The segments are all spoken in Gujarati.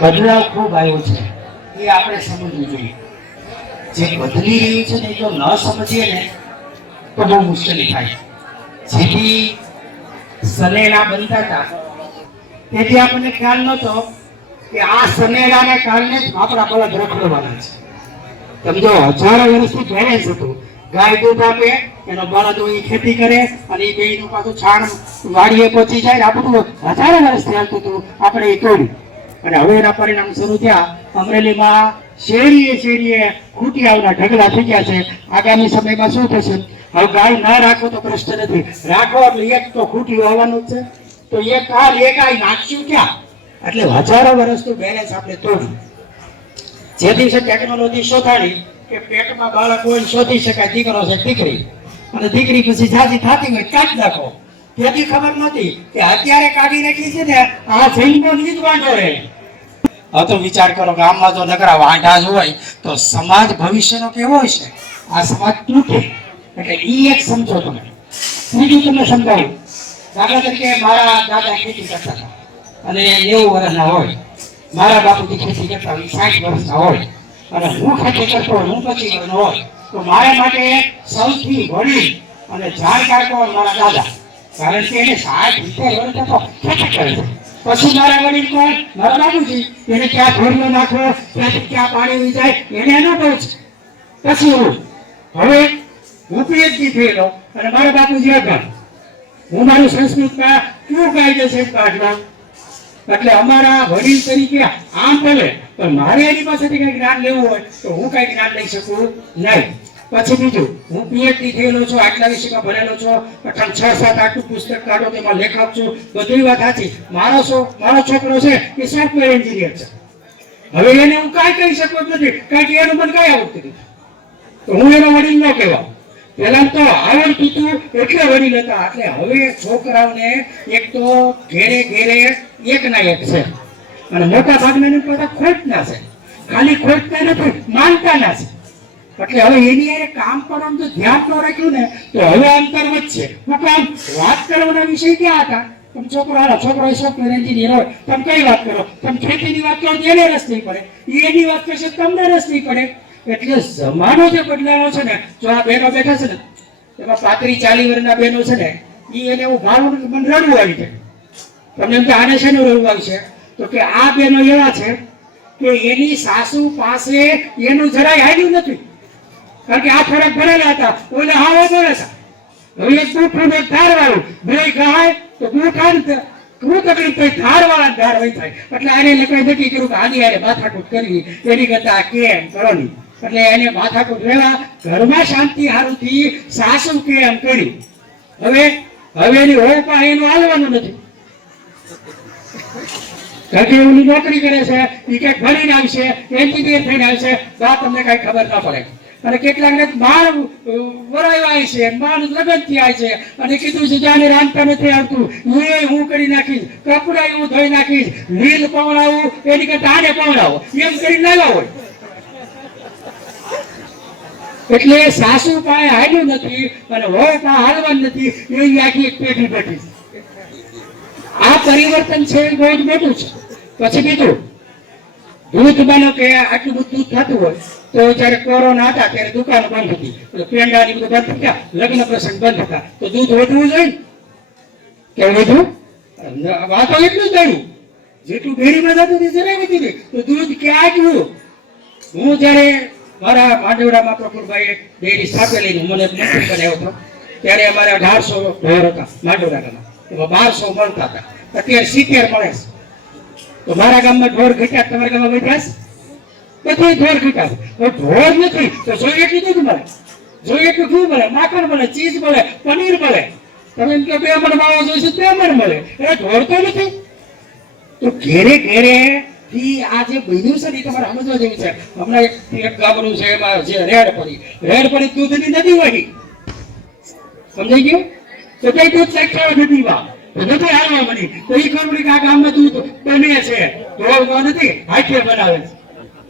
બદલાવ ખૂબ આવ્યો છે, એ આપણે સમજવું જોઈએ. જે બદલી રહ્યું છે ને જો ન સમજીએ ને તો બહુ મુશ્કેલી થાય. જેથી સનેડા બનતા હતા તેથી આપણને ખ્યાલ નહોતો કે આ સનેડાને કારણે જ આપણા બળદ રખડવાના છે. સમજો, હજારો વર્ષથી બેલેન્સ હતું. ગાય દૂધ આપે, એનો બળદ એ ખેતી કરે અને એ બેયનું પાછું છાણ વાડીએ પહોંચી જાય. આ બધું હજારો વર્ષથી હાલતું હતું, આપણે એ તોડ્યું. અને હવે એના પરિણામ શરૂ થયા. અમરેલીમાં શેરીએ શેરીએ ખૂટિયાઓના ઢગલા થઈ ગયા છે. આગામી સમયમાં શું થશે? હવે ગાય ના રાખો તો પ્રશ્ન નથી, રાખો એટલે એક તો ખૂટી હોવાનું જ છે. તો એક કાલ એક ગાય નાખ્યું ક્યાં? એટલે હજારો વર્ષનું બેલેન્સ આપણે તોડ્યું. જે દિવસે ટેકનોલોજી શોધાડી કે પેટમાં બાળક હોય શોધી શકાય, દીકરો છે દીકરી, અને દીકરી પછી જાજી થતી હોય કાઢી નાખો. તેથી ખબર નહોતી કે અત્યારે કાઢી નાખી છે ને આ જન્મો જ વાંધો રહે. હવે તો વિચાર કરો, ગામમાં જો નકરા વાંઢા જ હોય તો સમાજ ભવિષ્યનો કેવો હશે? આ સમાજ તૂટે. એટલે ઈ એક સમજો તમે. બીજું તમને સમજાવું. દાખલા તરીકે મારા દાદા ખેતી કરતા હતા અને 90 વર્ષના હોય, મારા બાપુજી ખેતી કરતા હોય 60 વર્ષના હોય, અને હું ખેતી કરતો હોય, હું 25 વર્ષનો હોય, તો મારા માટે સૌથી વડીલ અને જાણકાર કોણ? મારા દાદા. કારણ કે એને 60-70 વર્ષ તો ખેતી કરે છે. પછી મારા વડીલ કોણ? મારા બાપુજી. એને ક્યાં ધોરનો નાખવો, ક્યાંથી ક્યાં પાણી વી જાય એને અનુભવ છે. પછી હવે હું પીએચડી થયેલો અને મારા બાપુજી અગાઉ. હું મારું સંસ્કૃતમાં કેવું કાયદેસર કાઢવા. એટલે અમારા વડીલ તરીકે આમ ભલે, પણ મારે એની પાસેથી કઈ જ્ઞાન લેવું હોય તો હું કઈ જ્ઞાન લઈ શકું નહીં. પછી બીજું, હું પીએચડી થયેલો છું, આટલા વિષયમાં ભણેલો છું, 6-7 આટલું પુસ્તક કાઢો તેમાં લેખક છું, બધી વાત સાચી. મારો છોકરો છે એ સોફ્ટવેર એન્જિનિયર છે. હવે એને હું કાંઈ કહી શકતો નથી, કારણ કે એનું મને કઈ આવડતું નથી. તો હું એનો વડીલ ન કહેવાય. પેલા તો આવડતું હતું એટલે વડીલ હતા. એટલે હવે છોકરાઓને એક તો ઘેરે ઘેરે એક ના એક છે, અને મોટા ભાગના પોતા ખોટના છે. ખાલી ખોટના નથી, માનતાના છે. એટલે હવે એની યારે કામ કરવાનું જો ધ્યાન ન રાખ્યું ને તો હવે અંતર વધશે. કામ વાત કરવાના વિષય ક્યાં હતા? તમે છોકરો સોફ્ટવેર એન્જિનિયર હોય, તમે કઈ વાત કરો? તમે ખેતીની વાત કરો એને રસ નહીં પડે, એની વાત કરશે તમને રસ નહીં પડે. એટલે જમાનો જે બદલાવો છે ને, જો આ બહેનો બેઠા છે ને એમાં 35-40 વર્ષના બહેનો છે ને, એને એવું ભાવું મને રડવું આવી જાય. તમને એમ કે આને શેનું રડવું આવશે? તો કે આ બહેનો એવા છે કે એની સાસુ પાસે એનું જરાય હાલ્યું નથી. કારણ કે આ થોડાક ભરેલા હતા, ઓલે હાવો બોલે છે. હવે એક બૂઠું એક ધાર વાળું બે ગાય તો બૂઠા શું તકલીફ થઈ? ધાર વાળા ધાર હોય થાય. એટલે આને લખાઈ નક્કી કર્યું કે આની આને માથાકૂટ કરવી, એની કરતા કેમ કરવાની. એટલે એને માથાકૂટ રહેવા, ઘરમાં શાંતિ હારુંથી સાસુ કેમ કરી. હવે એની હોય પણ એનું હાલવાનું નથી. કારણ કે એની નોકરી કરે છે, એ કઈક ભણીને આવશે, એન્જિનિયર થઈને આવશે, તો તમને કઈ ખબર ના પડે. અને કેટલાક ને બાળ વરાય છે, બાળ લગ્ન થયા છે, અને કીધું છે જાને રાંધતા નથી આવતું, હું કરી નાખીશ, કપડા હું ધોઈ નાખીશ, લીલ પવડાવું એની કરતા આને પવડાવો, એમ કરી લાવ્યા હોય. એટલે સાસુ પાસે હાલ્યું નથી અને વહુ પાસે હાલવાનું નથી, એવી આખી એક પેઢી બેઠી. આ પરિવર્તન છે એ બહુ જ મોટું છે. પછી બીજું, દૂધ બનો કે આટલું બધું દૂધ થતું હોય તો જયારે કોરોના હતા ત્યારે દુકાનો બંધ હતી, પેંડાની બધું બંધ થયા, લગ્ન પ્રસંગ બંધ હતા, તો દૂધ વધવું જોઈએ કે વધુ? વાતો એટલું જ થયું જેટલું ડેરીમાં જતું જરાય નથી નહીં. તો દૂધ ક્યાં ગયું? હું જયારે મારા માંડવડામાં પ્રફુલભાઈ ડેરી સ્થાપેલી મને બનાવ્યો હતો ત્યારે અમારે 1800 ઢોર હતા માંડવડામાં, એમાં 1200 મળતા હતા. અત્યારે 70 મળે છે. તો મારા ગામમાં ઢોર ઘટ્યા, તમારા ગામમાં વધ્યા છે? બધું ઢોર ઘટ્યા. ઢોર નથી તો જોઈએ એટલું દૂધ મળે, જોઈએ એટલું ઘી મળે, માખણ મળે, ચીઝ મળે, પનીર મળે. તમે એમ કે 2 મણ માવા જોઈશે 2 મણ મળે. એટલે ઢોર તો નથી. તો ઘેરે ઘેરે થી આ જે બન્યું છે ને એ તમારે સમજવા જેવું છે. હમણાં એક ગામડું છે એમાં જે રેડ પડી દૂધની નદી વહી, સમજાઈ ગયું? તો કઈ દૂધ નાખ્યા નદીમાં નથી હાલવા મળી, તો એ ખબર પડી કે આ ગામમાં દૂધ બને છે, ઢોરમાં નથી, હાથે બનાવે છે.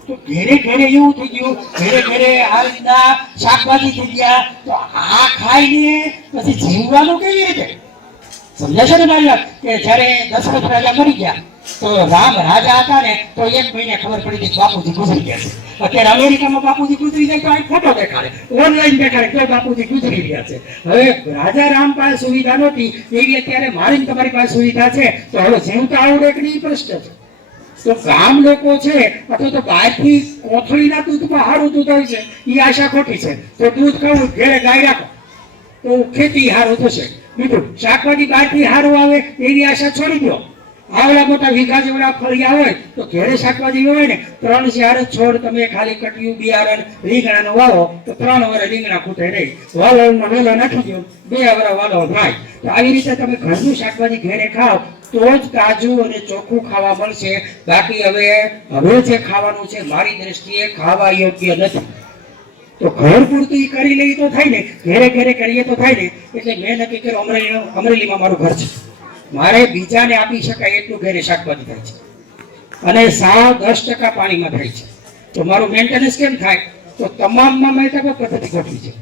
તો ઘેરે ઘેરે એવું થઈ ગયું, ઘેરે ઘેરે આ રીતના શાકભાજી થઈ ગયા. તો આ ખાઈને પછી જીવવાનું કેવી રીતે? સમજાય છે ને મારી વાત? કે જયારે દશરથ રાજા મરી ગયા તો રામ રાજા હતા ને તો 1 મહિને ખબર પડી કે બાપુજી ગુજરી ગયા છે. અત્યારે અમેરિકામાં બાપુજી ગુજરી જાય તો આ ફોટો દેખાડે, ઓનલાઈન દેખાડે કે બાપુજી ગુજરી ગયા છે. હવે રાજા રામ પાસે સુવિધા નહોતી એવી અત્યારે મારી તમારી પાસે સુવિધા છે, તો હવે જીવતા આવડે કે નહીં પ્રશ્ન છે. તો ગામ લોકો છે અથવા તો બહારથી કોથળીના દૂધમાં સારું દૂધ હોય છે એ આશા ખોટી છે. તો દૂધ ખાવું ઘરે ગાય રાખો તો ખેતી સારું થશે. બીજું શાકભાજી બહારથી સારું આવે એવી આશા છોડી દો. આવડા મોટા વીઘા જેવડા ફળિયા હોય તો ઘરે શાકભાજી હોય ને 3-4 છોડ તમે ખાલી કટિયું બિયારણ રીંગણાનો વાવો તો 3 વર્ષ રીંગણા ખૂટે નહીં. વાલોળનો વેલો નાખી દો 2 વર્ષ વાલોળ થાય. તો આવી રીતે તમે ઘરનું શાકભાજી ઘરે ખાઓ તો જ તાજું અને ચોખ્ખું ખાવા મળશે. બાકી હવે જે ખાવાનું છે મારી દ્રષ્ટિએ ખાવા યોગ્ય નથી. તો ઘર પૂરતું કરી લઈએ તો થાય ને, ઘરે ઘરે કરીએ તો થાય ને. એટલે મેં નક્કી કર્યું અમરેલીમાં મારું ઘર છે, મારે બીજાને આપી શકાય એટલું ઘરે શાકભાજી થાય છે અને 10% પાણીમાં થાય છે. તો મારું મેન્ટેનન્સ કેમ થાય? તો તમામમાં મેં પદ્ધતિ ગોઠવી છે.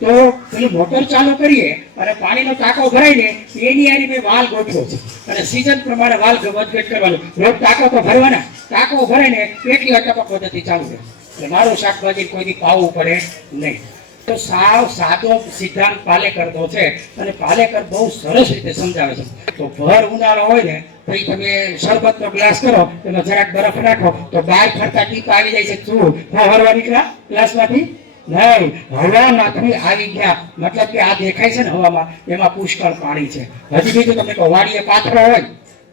તો પેલી મોટર ચાલુ કરીએ અને પાણીનો ટાંકો ભરાય ને એની આરી મેં વાલ ગોઠવ્યો છે અને સિઝન પ્રમાણે વાલ વધઘટ કરવાનું. રોજ ટાંકો તો ભરવાના, ટાંકો ભરે ને એટલી ટપક પદ્ધતિ ચાલુ રહે એટલે મારું શાકભાજી કોઈથી પાવવું પડે નહીં. તો સાવ સાદો સિદ્ધાંત પાલેકરનો છે અને પાલેકર બહુ સરસ રીતે સમજાવે છે. તો ભર ઉનાળો હોય ને તો તમે શરબતનો ગ્લાસ કરો, એમાં જરાક બરફ નાખો તો બહાર ફરતા ટીપા આવી જાય છે. શું હરવા નીકળ્યા ગ્લાસમાંથી? નહીં, હવામાંથી આવી ગયા. મતલબ કે આ દેખાય છે ને હવામાં એમાં પુષ્કળ પાણી છે. હજી બીજું તમને કહો, વાડીએ પાથરો હોય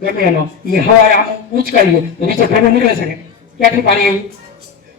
ગમે એનો એ હવારે આમ ઉચકાવીએ તો નીચે ભેગું નીકળે છે ને, ક્યાંથી પાણી આવ્યું?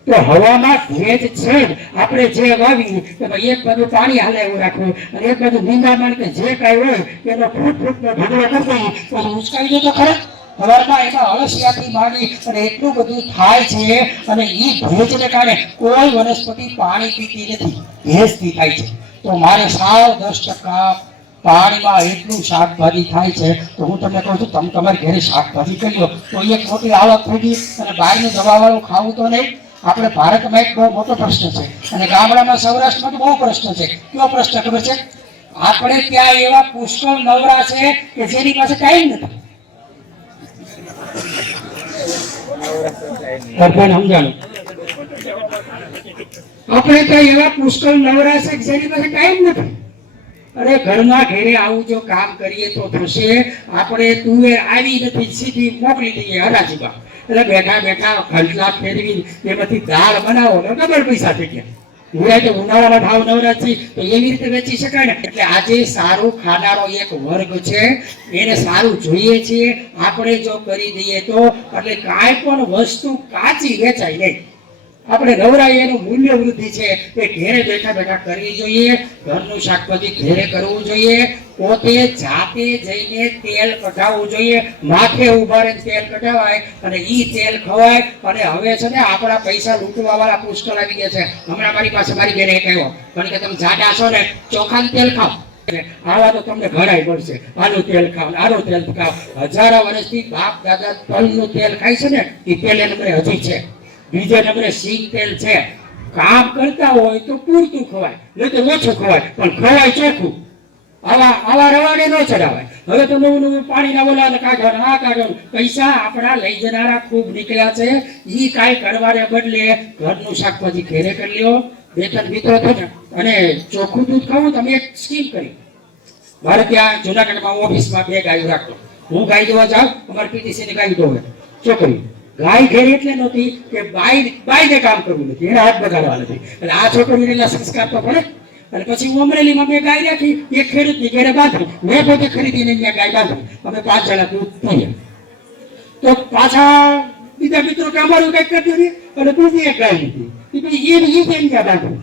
તો હવામાં ભેજ છે જ. આપણે જે વાવીએ એમાં એક બાજુ પાણી હાલે એવું રાખવું અને એક બાજુ નિંદામણ કે જે કાંઈ હોય એનો ફૂટનો ભેગો કરતા પછી ઉચકાવી દે તો ખરે. હવારમાં એમાં અળસિયાથી માંડી અને એટલું બધું થાય છે અને એ ભેજને કારણે કોઈ વનસ્પતિ પાણી પીતી નથી, ભેજથી થાય છે. તો મારે સાવ 10% પાણીમાં એટલું શાકભાજી થાય છે. તો હું તમને કહું છું, તમે તમારી ઘરે શાકભાજી કરી લો તો એક મોટી આવક થઈ ગઈ. અને બહારનું દવાવાળું ખાવું તો નહીં. આપણે ભારતમાં એક બહુ મોટો પ્રશ્ન છે અને ગામડામાં સૌરાષ્ટ્રમાં તો બહુ પ્રશ્ન છે. કયો પ્રશ્ન ખબર છે? આપણે ત્યાં એવા પુષ્કળ નવરા છે કે જેની પાસે ટાઈમ નથી. સમજાણું? આપણે ત્યાં એવા પુષ્કળ નવરા છે કે જેની પાસે ટાઈમ નથી. અરે ઘરના ઘરે આવું જો કામ કરીએ તો થશે. આપણે તુવેર આવી નથી સીધી મોકલી દઈએ હરાજીમાં, એટલે બેઠા બેઠા ઘંટલા ફેરવી એમાંથી દાળ બનાવો તો ડબલ પૈસા થઈ ગયા. હું તો ઉનાળામાં ભાવ નવરાત્રી તો એવી રીતે વેચી શકાય ને. એટલે આજે સારું ખાનારો એક વર્ગ છે, એને સારું જોઈએ છીએ. આપણે જો કરી દઈએ તો એટલે કાંઈ પણ વસ્તુ કાચી વેચાય નહીં. આપણે નવરાઈ એનું મૂલ્ય વૃદ્ધિ છે એ ઘેરે બેઠા બેઠા કરવી જોઈએ. ઘરનું શાકભાજી ઘેરે કરવું જોઈએ. પોતે જાતે જઈને તેલ કઢાવવું જોઈએ. માથે ઉભા રહીને તેલ કઢાવાય અને ઈ તેલ ખવાય. અને હવે છે ને આપણા પૈસા લૂંટવા વાળા પુષ્કળ આવી ગયા છે. હમણાં મારી પાસે મારી ઘરે એક આવ્યો, કારણ કે તમે જાડા છો ને ચોખાનું તેલ ખાઓ, આવા તો તમને ઘણાય મળશે. આનું તેલ ખાવ, આનું તેલ ખાવ. હજારો વર્ષથી બાપ દાદા તલનું તેલ ખાય છે ને એ પહેલે નંબરે હજી છે. બીજે નંબરે સિંગ તેલ છે. કામ કરતા હોય તો પૂરતું ખવાય, નહીં તો ઓછું ખવાય, પણ ખવાય ચોખ્ખું. આવા રવાડે ન ચડાવાય. હવે તો નવું પાણીના ઓલા કાઢવાનું, આ કાઢવાનું. પૈસા આપણા લઈ જનારા ખૂબ નીકળ્યા છે. ઈ કાંઈ કરવાને બદલે ઘરનું શાકભાજી ઘેરે કરી લ્યો. 2-3 મિત્રો થશે અને ચોખ્ખું દૂધ ખાવું. તમે એક સ્કીમ કરી, મારે ત્યાં જુનાગઢમાં ઓફિસમાં 2 ગાયો રાખતો. હું ગાય દોવા જાઉં, અમારી પીટીસીની ગાય દોવે છોકરી. ગાય ઘેર એટલે નહોતી કે બાઈને કામ કરવું નથી, એને હાથ બગાડવા નથી. એટલે આ છોકરીને સંસ્કાર તો પડે. અને પછી હું અમરેલીમાં 2 ગાય રાખી, એક ખેડૂતની ઘરે બાંધી. મેં પોતે ખરીદીને ત્યાં ગાય બાંધી. અમે 5 જણા દૂધ થઈએ. તો પાછા બીજા મિત્રો કે અમારું કંઈક કરતું નહીં અને બીજી એક ગાય લીધી. એ ત્યાં બાંધું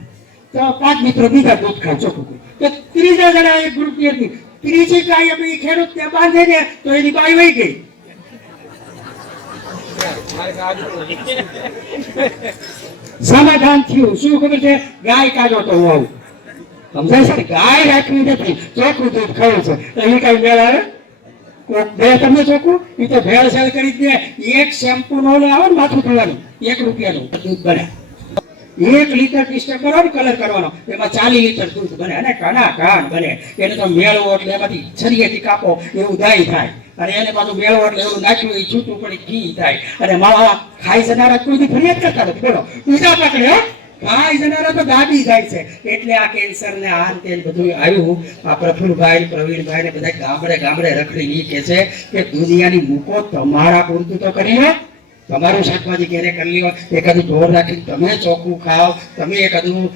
તો 5 મિત્રો બીજા દૂધ ખાય ચોખ્ખું. તો ત્રીજા જણા એક ગ્રુપની હતી. ત્રીજી ગાય અમે ખેડૂત ત્યાં બાંધે ને તો એની ગાય વહી ગઈ. સમાધાન થયું. શું ખબર છે? ગાય કાઢો તો હું આવું. સમજાય છે? ગાય રાખવી નથી, ચોખ્ખું દૂધ ખાવું છે. એ કઈ મેળ આવે? બે તમને ચોખ્ખું એ તો ભેળસેળ કરી દે. એક શેમ્પુ નો આવે ને માથું ધોવાનું, 1 રૂપિયાનું દૂધ બને. 1 લીટર ડિસ્ટર્બ કરો ને કલર કરવાનો એમાં 40 લીટર દૂધ બને અને કાના કાન બને. એને તો મેળવો એટલે એમાંથી છરીએથી કાપો એવું દાય થાય અને એને પાછું મેળવો એટલે એવું નાખ્યું એ છૂટું પડી ઘી થાય અને માવા ખાઈ જનારા કોઈ ફરિયાદ કરતા નથી. બોલો ઊંધા પકડે હો, ખાઈ જનારા તો દાબી જાય છે. એટલે આ કેન્સર ને આ તે બધું આવ્યું. આ પ્રફુલભાઈ પ્રવીણભાઈ ને બધા ગામડે ગામડે રખડી ઈ કે છે કે દુનિયાની મૂકો, તમારા પૂરતું તો કરીને તમારું શાકભાજી ક્યારે કરી લ્યો, એકાદું ઢોર રાખીને તમે ચોખ્ખું ખાઓ, તમે એકાદું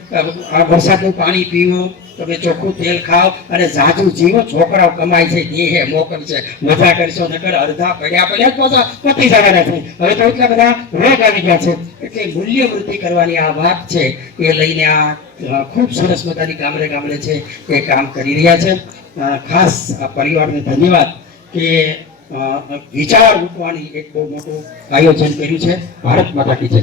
વરસાદનું પાણી પીવો, તમે ચોખ્ખું તેલ ખાઓ અને જાજુ જીવો. છોકરાઓ કમાય છે, દેહે મોકલ છે, મજા કરશો નકર અડધા પડ્યા જ પાછા પતી જવાના છે. હવે તો એટલા બધા રોગ આવી ગયા છે. એટલે મૂલ્ય વૃદ્ધિ કરવાની આ વાત છે એ લઈને આ ખૂબ સરસ મજાની ગામડે ગામડે છે એ કામ કરી રહ્યા છે. ખાસ આ પરિવારને ધન્યવાદ કે વિચાર મૂકવાની એક બહુ મોટું આયોજન કર્યું છે. ભારત માતા કી જય.